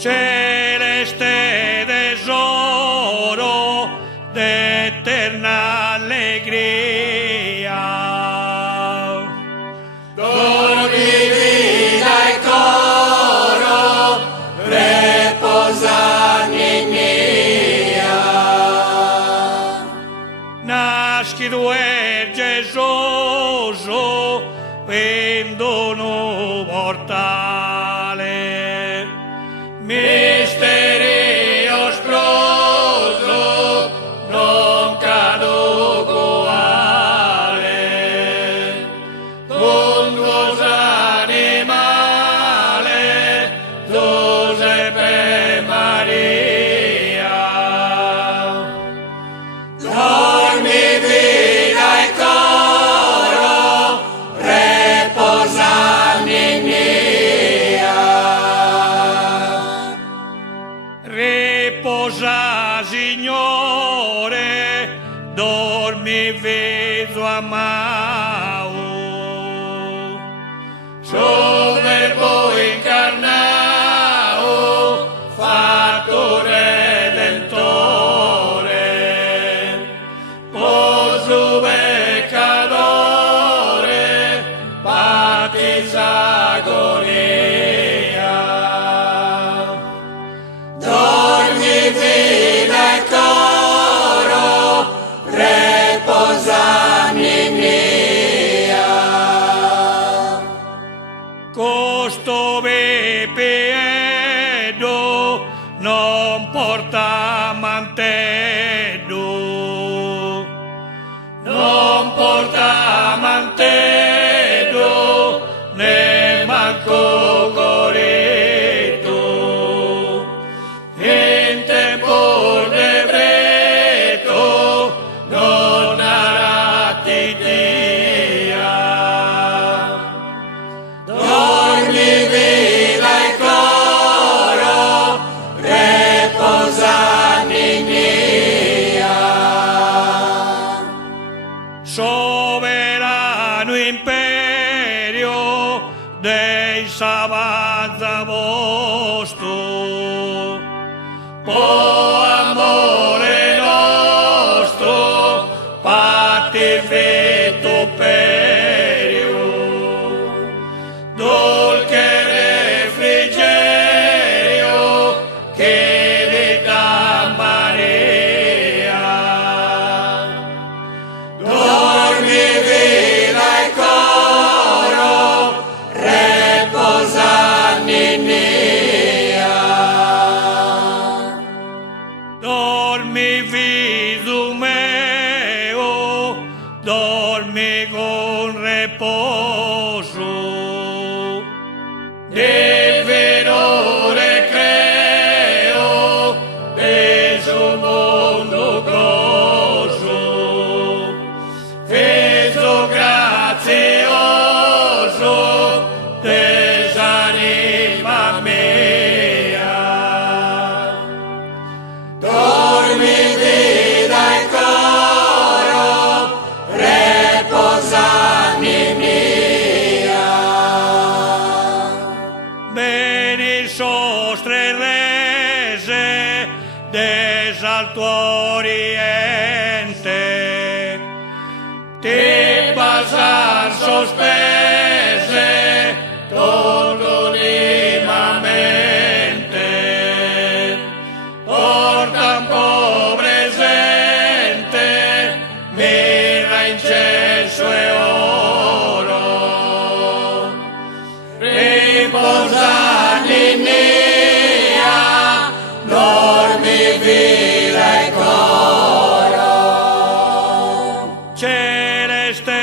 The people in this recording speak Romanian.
celeste tesoro d'eterna allegria. Dormi vita e coro, reposa nenia. Nasci tu Gesù, in dono mortale, misterio scroso, non caducoale, con tuos animale, Giuseppe e Maria. Dormi vita e coro, reposa nenia. Riposa, Signore, dormi vedo amao. So verbo incarnao, fatto redentore, por su peccatore, patisa agonia. Dormi vita e coro, reposa nenia. Costo piedo non porta mantello, non porta mantello, né manco coretto, in tempo decreto non aratti dia. Dormi vita e coro, reposa nenia. Soberano imperio dei savanza vostro, po amore nostro, patti vittoperio, dolce refrigerio, che vi dà Maria. Dormi vita e coro, reposa nenia. Dormi viso meo, dormi con reposo, de vero recreo, de su mondo grosso, feso grazioso, desanima mea. Dormi vita e coro, reposa nenia. Beni sostre rese des alto oriente, ti pasar sospese todo limamente, portan pobre gente, mira incenso e oro, riposa nenia, dormi vita e coro. Celeste